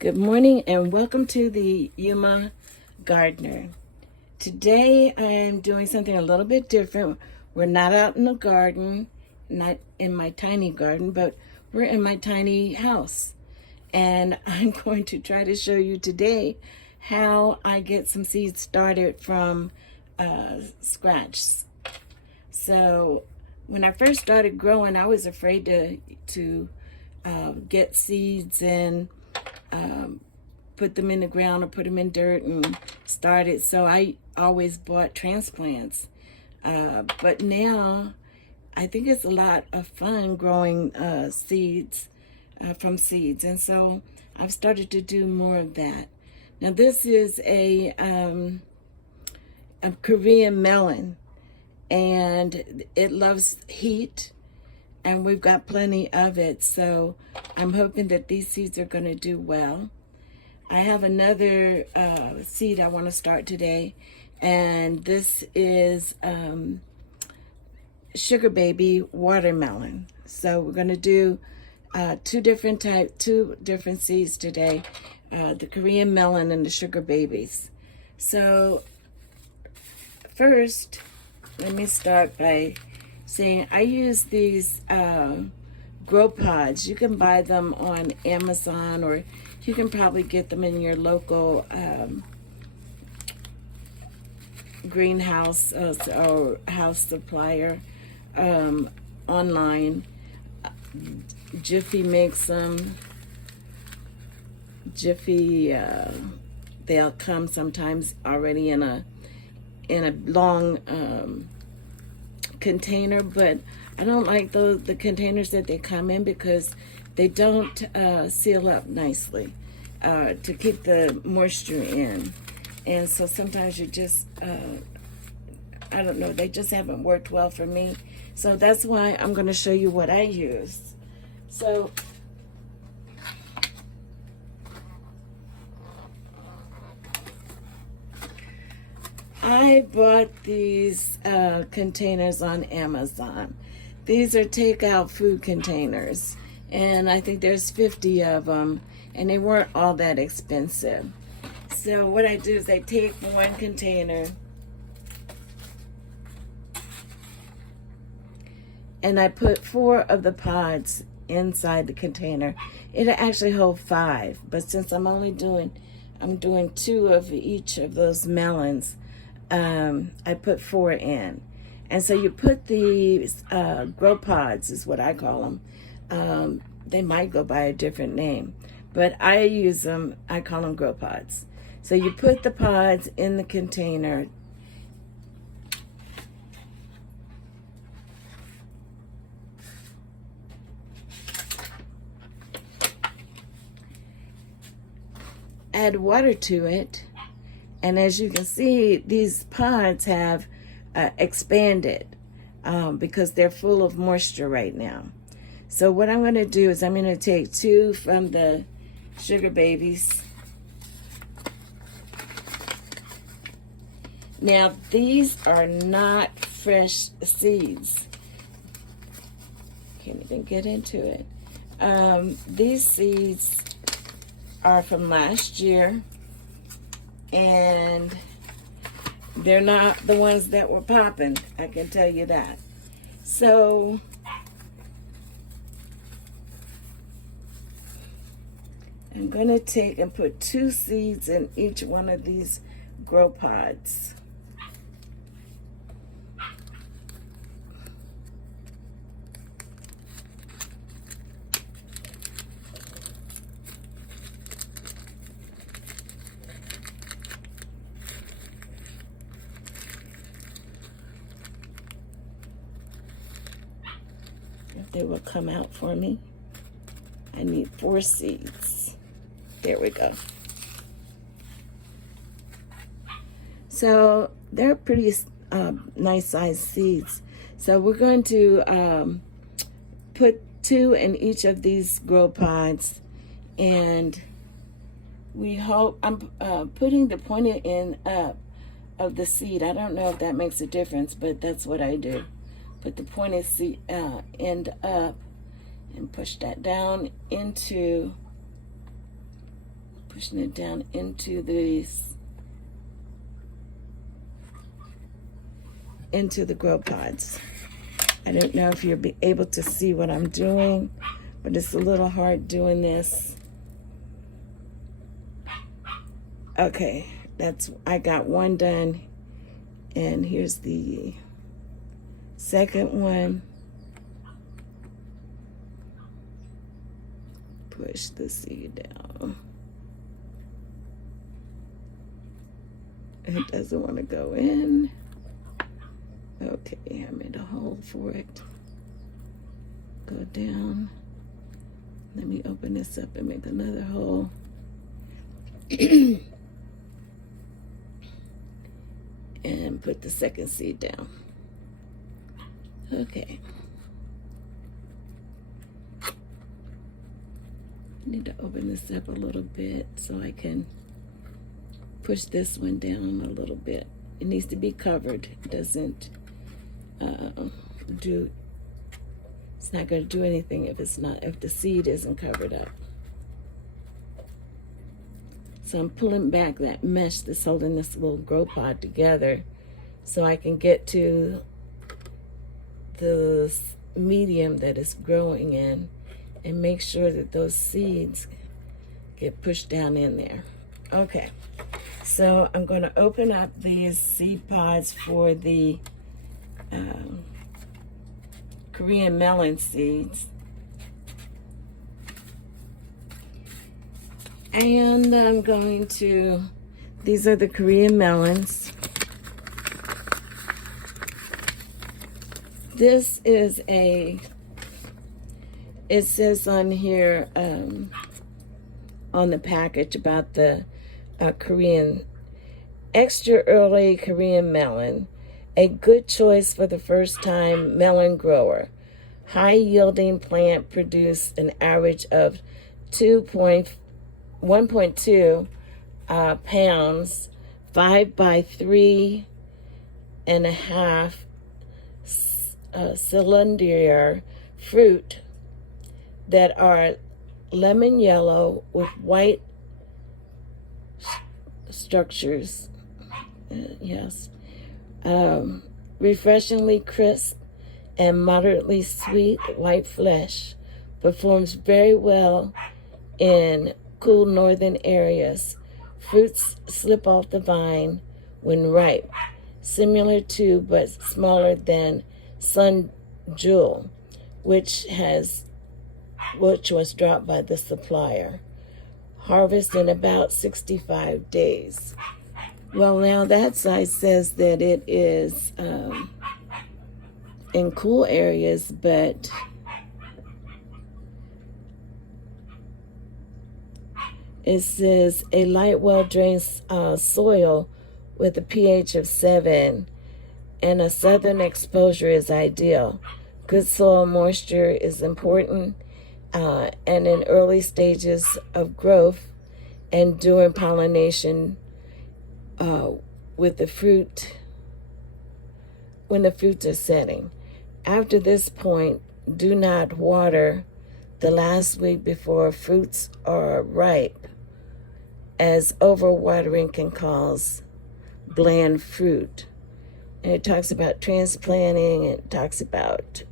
Good morning and welcome to the Yuma Gardener. Today I am doing something a little bit different. We're not out in the garden, not in my tiny garden, but we're in my tiny house. And I'm going to try to show you today how I get some seeds started from scratch. So when I first started growing, I was afraid to get seeds and put them in the ground or put them in dirt and start it. So I always bought transplants. But now I think it's a lot of fun growing seeds from seeds. And so I've started to do more of that. Now this is a Korean melon, and it loves heat, and we've got plenty of it. So I'm hoping that these seeds are going to do well. I have another seed I want to start today, and this is sugar baby watermelon. So we're going to do two different seeds today, the Korean melon and the sugar babies. So first, let me start by saying I use these grow pods. You can buy them on Amazon, or you can probably get them in your local greenhouse or house supplier online. Jiffy makes them. Jiffy, they'll come sometimes already in a long container, but I don't like the containers that they come in because they don't seal up nicely to keep the moisture in. And so sometimes you just, I don't know, they just haven't worked well for me. So that's why I'm going to show you what I use. So I bought these containers on Amazon. These are takeout food containers, and I think there's 50 of them, and they weren't all that expensive. So what I do is I take one container and I put 4 of the pods inside the container. It'll actually hold 5, but since I'm doing 2 of each of those melons, I put 4 in. And so you put these grow pods, is what I call them. They might go by a different name, but I use them, I call them grow pods. So you put the pods in the container. Add water to it. And as you can see, these pods have expanded because they're full of moisture right now. So what I'm going to do is I'm going to take 2 from the sugar babies. Now these are not fresh seeds. Can't even get into it. These seeds are from last year, and they're not the ones that were popping, I can tell you that. So I'm gonna take and put 2 seeds in each one of these grow pods. If they will come out for me. I need 4 seeds. There we go. So they're pretty nice sized seeds. So we're going to put 2 in each of these grow pods, and we hope, I'm putting the pointed end up of the seed. I don't know if that makes a difference, but that's what I do. Put the pointed end up and push that down into Pushing it down into the grow pods. I don't know if you'll be able to see what I'm doing, but it's a little hard doing this. Okay, I got one done, and here's the second one. Push the seed down. It doesn't want to go in. Okay, I made a hole for it. Go down. Let me open this up and make another hole. And put the second seed down. Okay. Need to open this up a little bit so I can push this one down a little bit. It needs to be covered. It doesn't it's not going to do anything if the seed isn't covered up. So I'm pulling back that mesh that's holding this little grow pod together so I can get to the medium that it's growing in and make sure that those seeds get pushed down in there. Okay, so I'm going to open up these seed pods for the Korean melon seeds. And I'm going to, these are the Korean melons. This is it says on here, on the package about the Korean, extra early Korean melon, a good choice for the first time melon grower. High yielding plant produce an average of 1.2 pounds, 5 by 3.5 cylinder fruit that are lemon yellow with white structures. Yes. Refreshingly crisp and moderately sweet white flesh. Performs very well in cool northern areas. Fruits slip off the vine when ripe, similar to but smaller than Sun Jewel, which was dropped by the supplier. Harvest in about 65 days. Well, now that side says that it is in cool areas, but it says a light, well-drained soil with a pH of 7 and a southern exposure is ideal. Good soil moisture is important, and in early stages of growth and during pollination with the fruit, when the fruits are setting. After this point, do not water the last week before fruits are ripe, as overwatering can cause bland fruit. And it talks about transplanting, it talks about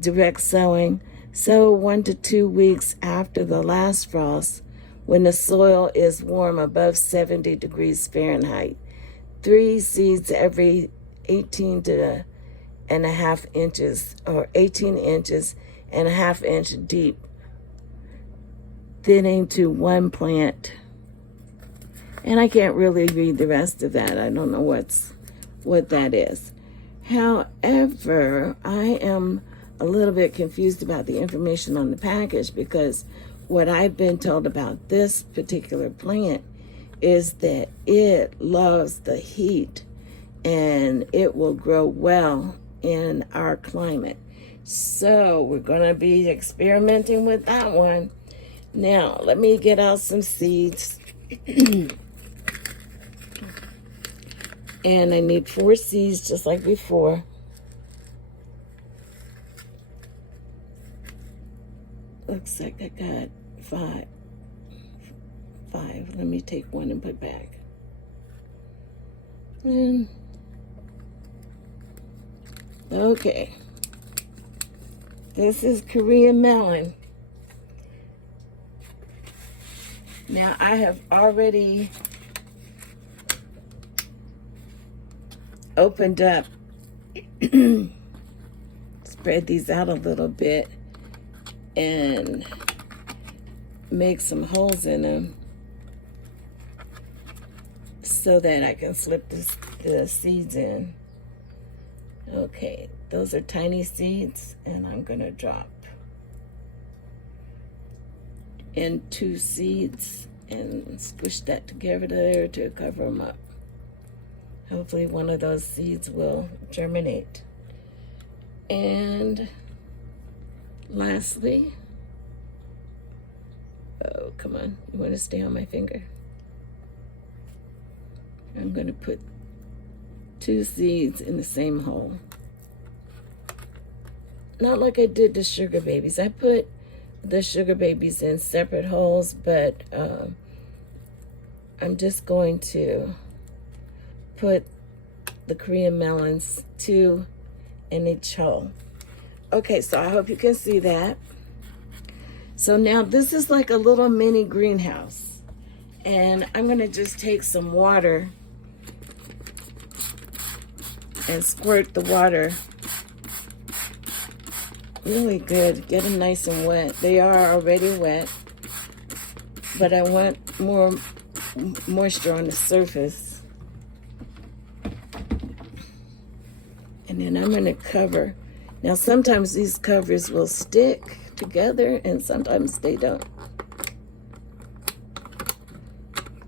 direct sowing. Sow 1 to 2 weeks after the last frost when the soil is warm above 70 degrees Fahrenheit. 3 seeds every 18 and a half inches, or 18 inches and a half inch deep, thinning to 1 plant. And I can't really read the rest of that. I don't know what that is. However, I am a little bit confused about the information on the package, because what I've been told about this particular plant is that it loves the heat and it will grow well in our climate. So we're going to be experimenting with that one. Now, let me get out some seeds. And I need 4 seeds just like before. Looks like I got 5. Let me take one and put back. And okay, this is Korean melon. Now I have already opened up, spread these out a little bit and make some holes in them so that I can slip the seeds in. Okay, those are tiny seeds, and I'm gonna drop in 2 seeds and squish that together there to cover them up. Hopefully one of those seeds will germinate. And lastly, oh, come on, you want to stay on my finger? I'm going to put 2 seeds in the same hole. Not like I did the sugar babies. I put the sugar babies in separate holes, but I'm just going to put the Korean melons 2 in each hole. Okay, so I hope you can see that. So now this is like a little mini greenhouse, and I'm going to just take some water and squirt the water really good. Get them nice and wet. They are already wet, but I want more moisture on the surface. And then I'm going to cover. Now sometimes these covers will stick together and sometimes they don't.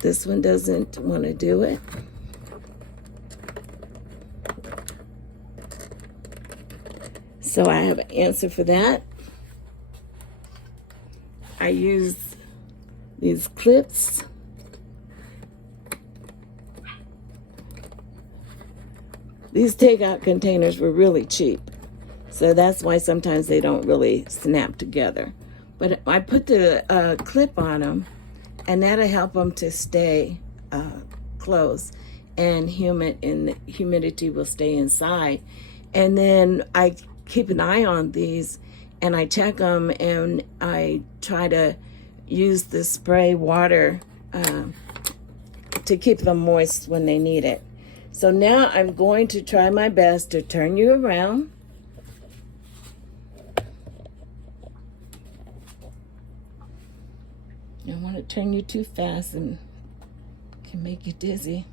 This one doesn't want to do it. So I have an answer for that. I use these clips. These takeout containers were really cheap, so that's why sometimes they don't really snap together. But I put the clip on them, and that'll help them to stay closed, and humidity will stay inside. And then I keep an eye on these, and I check them, and I try to use the spray water to keep them moist when they need it. So now I'm going to try my best to turn you around. I don't want to turn you too fast and can make you dizzy.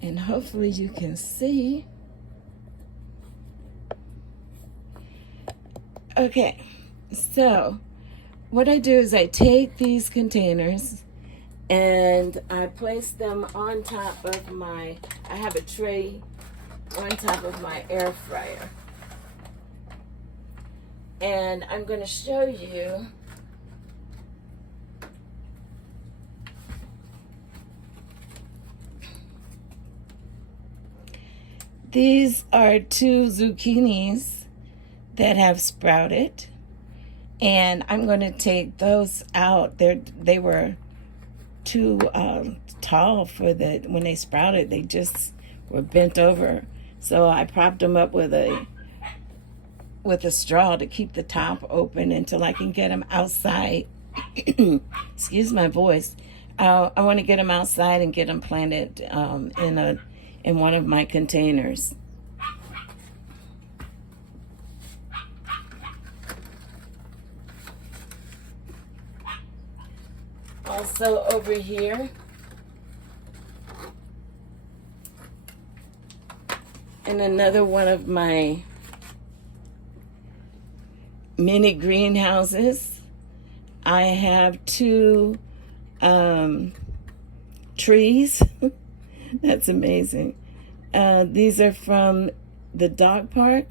And hopefully you can see. Okay, so what I do is I take these containers and I place them on top of I have a tray on top of my air fryer. And I'm going to show you these are 2 zucchinis that have sprouted, and I'm going to take those out. They were too tall for when they sprouted. They just were bent over, so I propped them up with a straw to keep the top open until I can get them outside. Excuse my voice. I want to get them outside and get them planted in one of my containers. Also over here, in another one of my mini greenhouses, I have 2 trees. That's amazing. These are from the dog park.